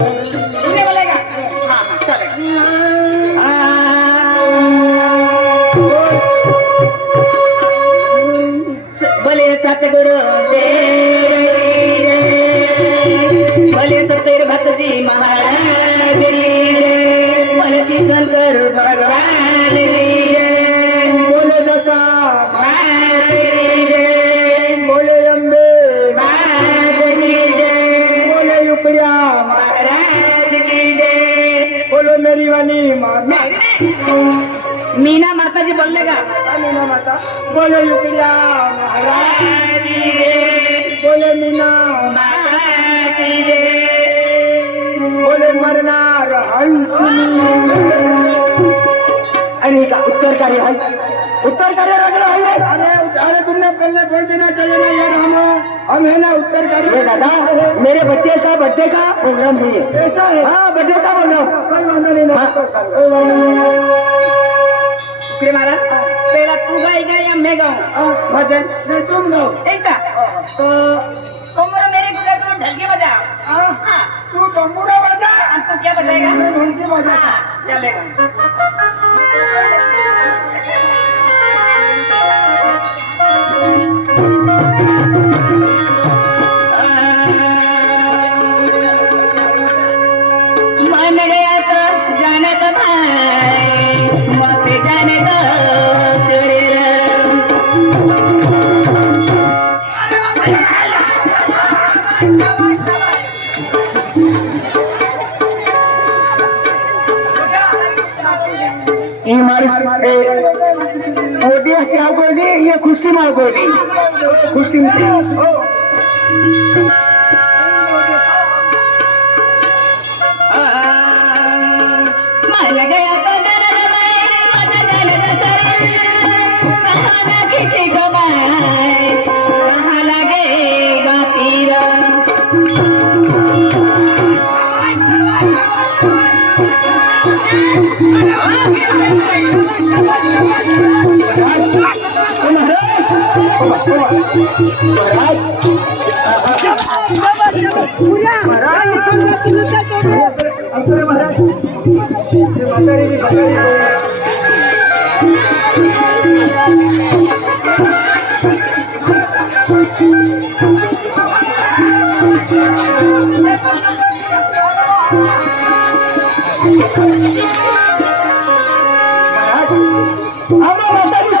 तुमने बोलेगा हाँ हाँ चलेगा बोले सतगुरु बोले तो तेरे भक्ति महाराज बोले शंकर भगवान बोले दशा बोले अम्बे बोले युक्रिया महाराज की जय बोलो मेरी वाली माता मीना माता जी बोलने का मीना माता बोले युक्रिया महाराज की जय बोले मीना माता की जय बोले मरनार अरे का उत्तर कार्य है उत्तर कार्य रखना है अरे तुमने पहले बोल देना चाहिए ना यार हम है ना उत्तर कार्य दादा मेरे बच्चे का बर्थडे का प्रोग्राम भी है ऐसा है हाँ बर्थडे का बोल रहा हूँ कोई वादा नहीं महाराज पहला तू गाएगा या मैं गाऊँ भजन नहीं तुम गाओ ऐसा तो तुम मेरे को ढल के बजा तू तंबूरा बजा तू क्या बजाएगा ढोलकी बजा चलेगा मन गया तो जाने तो भाई मत जाने तो ये खुशी मार गोदी खुशी से मान गया तो किसी को लगेगा तीरा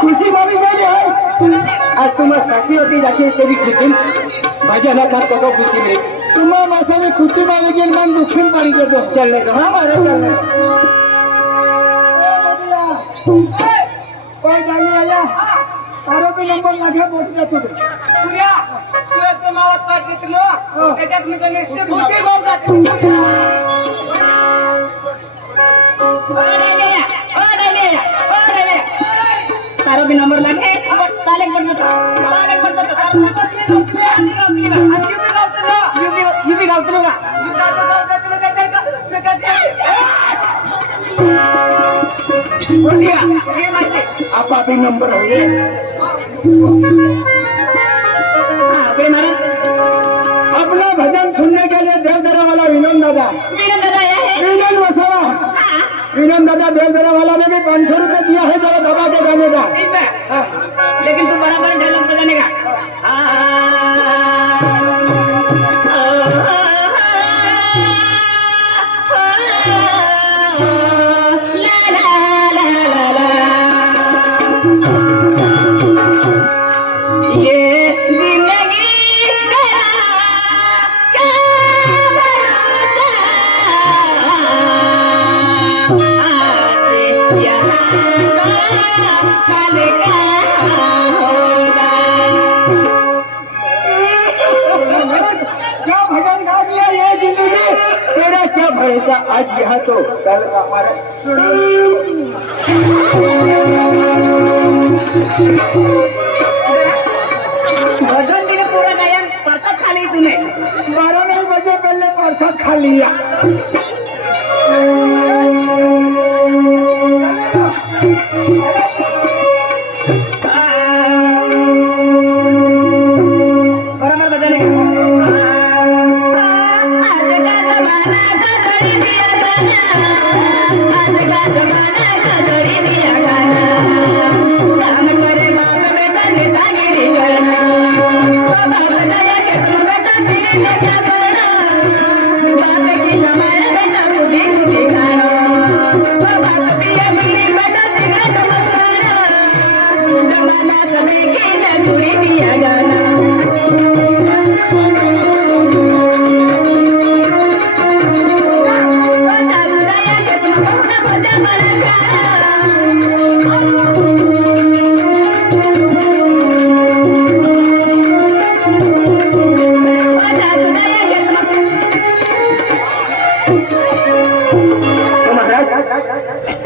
खुशी मामी आज तुम्हाला साथी होती जाते तरी खुशी माझ्या नका बघा खुशी नाही तुम्हा मासाने खुशी मागे गेल मन दुखून पाणी देतो चालले का हा मारे चालले कोण जाणी आया तारो पे नंबर लागला पोहोच जातो सूर्या तू एकदम आवाज काढ देत नो त्याच्यात मी कोणी खुशी भाव जातो तारो पे नंबर लागे ताले पण आप अभी नंबर हो गए अपना भजन सुनने के लिए देवदरा वाला विनोद दादा विनोद वसावा विनोद दादा देवदरा वाला ने भी 500 रुपए दिया है जरा दबा के गाने का लेकिन तू बराबर ढोलक बजाने का ऐसा आज यहाँ तो कल हमारा भजन दिन पूरा गायन परसा खा ली तूने 12 बजे पहले परसा खा लिया बराबर बजाने का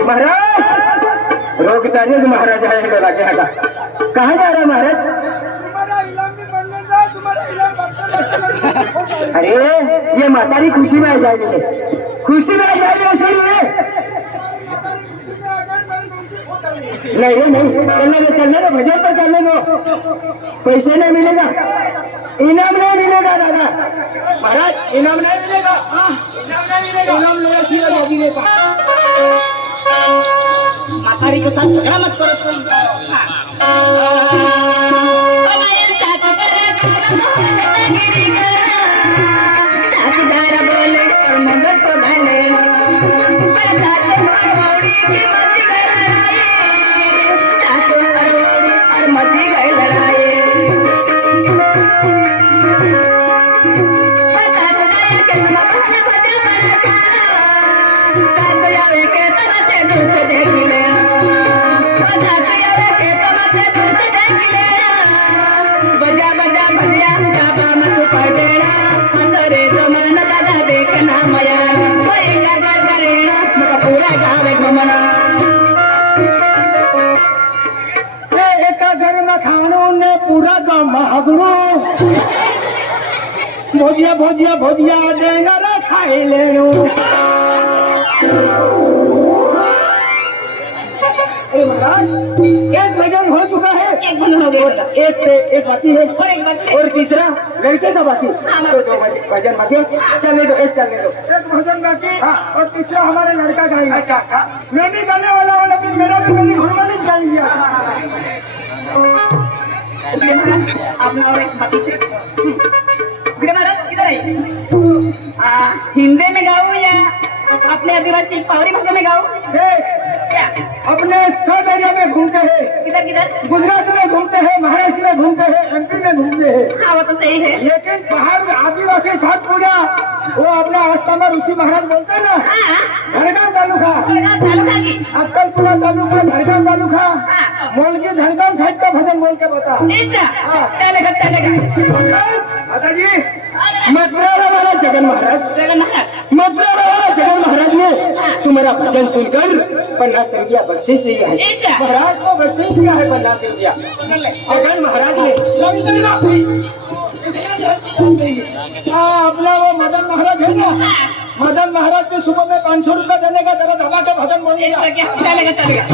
महाराज रोकतानी महाराज आएगा लागे हटा कहाँ जा रहा है महाराज? अरे ये मातारी खुशी में आ जाएगी, खुशी में आ जाएगी इसलिए नहीं चलने दो भजन पर चलने दो, पैसे नहीं मिलेगा, इनाम नहीं मिलेगा दादा महाराज, इनाम नहीं मिलेगा, इनाम मेरा सीधा दादी देगा। मातारी के साथ झगड़ा मत करो पूरा गाँव महागुरु भोजिया भोजिया भोजिया देना खाई ले लो। एक भजन हो चुका है, एक भजन हो गया, एक बाकी है और तीसरा लड़के का बाकी, तो दो भजन बाकी चलने दो, एक चलने दो, एक भजन बाकी और तीसरा हमारे लड़का गाएंगे। अच्छा मैं भी गाने वाला हूँ लेकिन मेरा भी मेरी घरवाली गाएंगे। अपना और एक बाकी से महाराज किधर है? हिंदी में गाऊं या अपने आदिवासी पहाड़ी भाषा में गाऊं? अपने सब एरिया में घूमते हैं, किधर किधर? गुजरात में घूमते हैं, महाराष्ट्र में घूमते हैं, एमपी में घूमते हैं। हाँ वो तो सही है, लेकिन बाहर आदिवासी छठ पूजा वो अपना आस्थाना ऋषि महाराज बोलते हैं ना, धड़गांव तालुका, अक्कलपुरा तालुका, धड़गांव तालुका, मोलगी धड़गांव साइड का भजन बोल के बता। चलेगा चलेगा। माता जी मथुरा वाला जगन महाराज, मथुरा वाला जगन महाराज ने तुम्हारा भजन सुनकर 50 रुपया बख्शीश दिया है, महाराज को बख्शीश दिया है 50 रुपया जगन महाराज ने। अपना वो मदन महाराज है ना, मदन महाराज के सुबह में 500 रुपया देने का जरा दबा के भजन बोलिएगा। चलेगा चलेगा।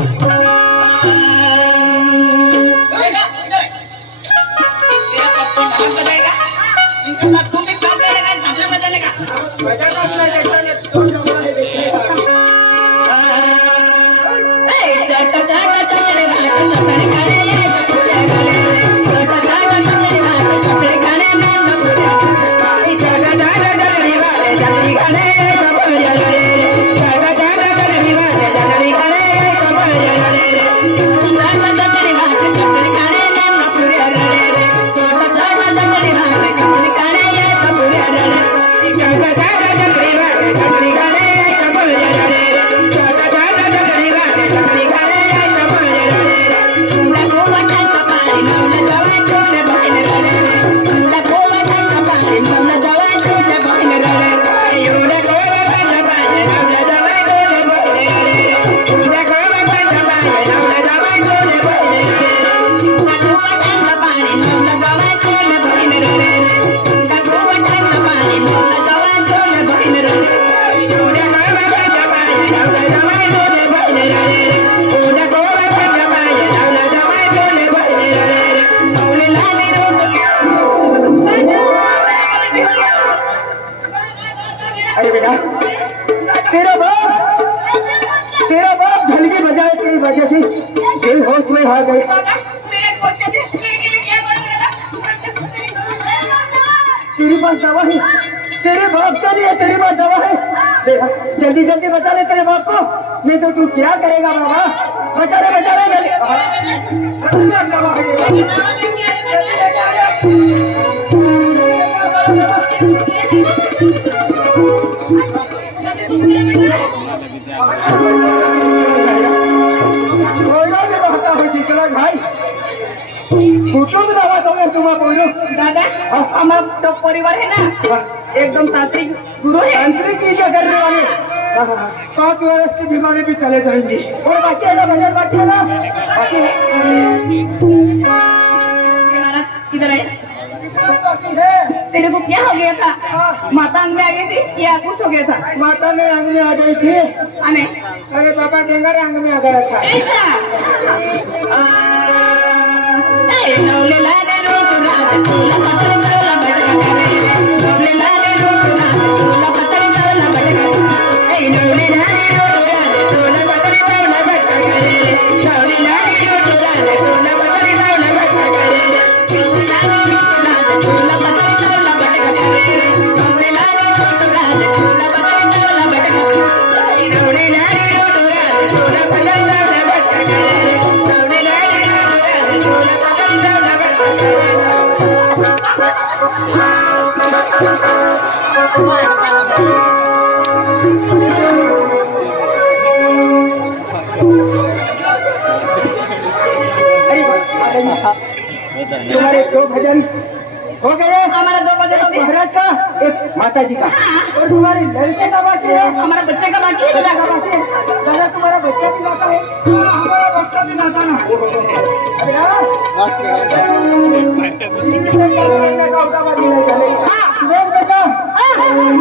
Thank you. तेरा बाप ढलकी बजाए तेरी वजह से दिल होश में आ गई। तेरी पास दवा है, तेरे बाप के लिए तेरे पास दवा है। जल्दी जल्दी बचा ले तेरे बाप को, नहीं तो तू क्या करेगा बाबा। बचा ले जल्दी। दवा है। दादा हमारा तो परिवार है ना एकदम तांत्रिक गुरु है। तांत्रिक की क्या करने वाले 5 वर्ष की बीमारी भी चले जाएंगी। और बाकी है ना भजन बाकी है ना बाकी है। किधर है? तेरे को क्या हो गया था? माता अंग में आ गई थी या कुछ हो गया था? माता में अंग में आ गई थी। अने अरे बाबा डेंगर अंग में आ गया था। ऐसा तुम्हारे 2 भजन हो गए। हमारा 2 भजन हो गए। महाराज का, एक माता जी का, और तुम्हारी लड़के का बाकी है। हमारा बच्चे का बाकी है। बच्चे का बाकी है। दादा तुम्हारा बच्चा भी गाता है। हमारा बच्चा भी गाता ना। अरे हाँ। देख बेटा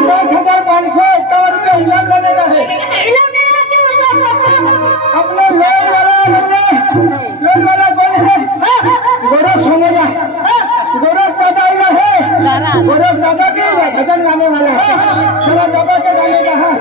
10,551 रुपया इलाज लेने का है। अपने लोग वाला कौन है? गोरख समझा। गोरख दादा है। गोरख दादा के भजन गाने वाला है। चलो दादा के गाने का है।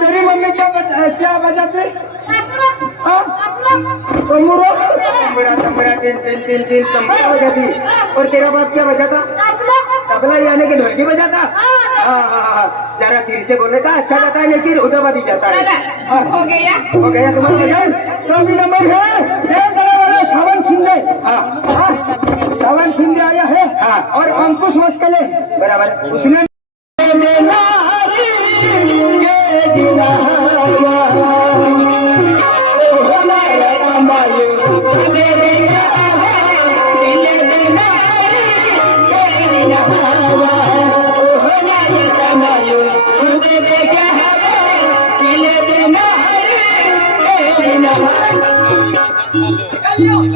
तेरी मम्मी क्या बजाते? तंबूरा बजाती। और तेरा बाप क्या बजाता? तबला यानी कि ढोलकी बजाता। हाँ, जरा फिर से बोले था। अच्छा गाता है लेकिन उधर बजी जाता है। हो गया तुम्हारा भजन। तो अभी नंबर है सावन शिंदे। सावन शिंदे आया है। और अंकुश मस्कले बराबर उसने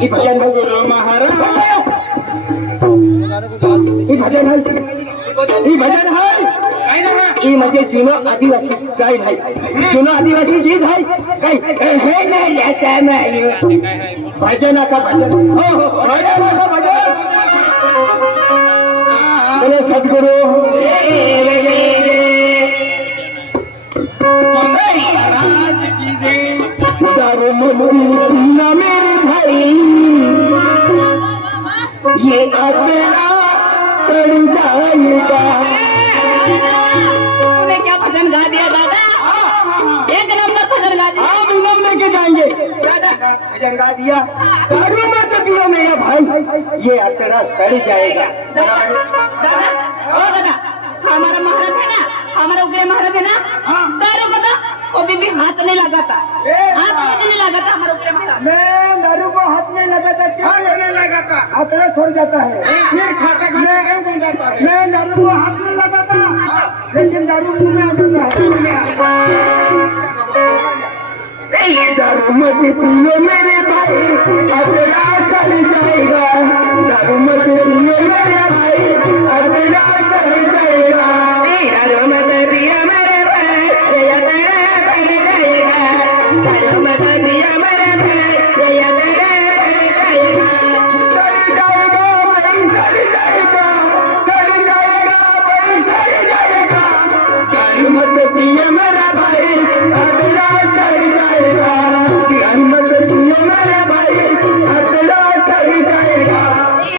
भजन ही भजन है ही म्हणजे जुनं आदिवासी काय नाही जुनं आदिवासी गीत आहे काय हे नाही याचा नाही भजन का भजन हो भजन का भजन बोले सद्गुरु दारू ना मेरे भाई ये अकेला सड़ जाएगा तूने क्या भजन गा दिया दादा एक नंबर भजन गा दिया आप इनाम लेके जाएंगे भजन गा दिया दारू मत पियो मेरा भाई ये अकेला सड़ जाएगा दादा ओ दादा हमारा महाराज है ना हमारा उग्र महाराज है ना दारू का कभी भी हाथ नहीं लगाता हाथ में नहीं लगाता हमारा उग्र महाराज मैं दारू को हाथ में लगाता क्यों नहीं लगाता अकेला छोड़ जाता है फिर खाता खाने बन जाता है मैं दारू को हाथ में लगाता लेकिन दारू मुंह में आ जाता है दारू मत पियो मेरे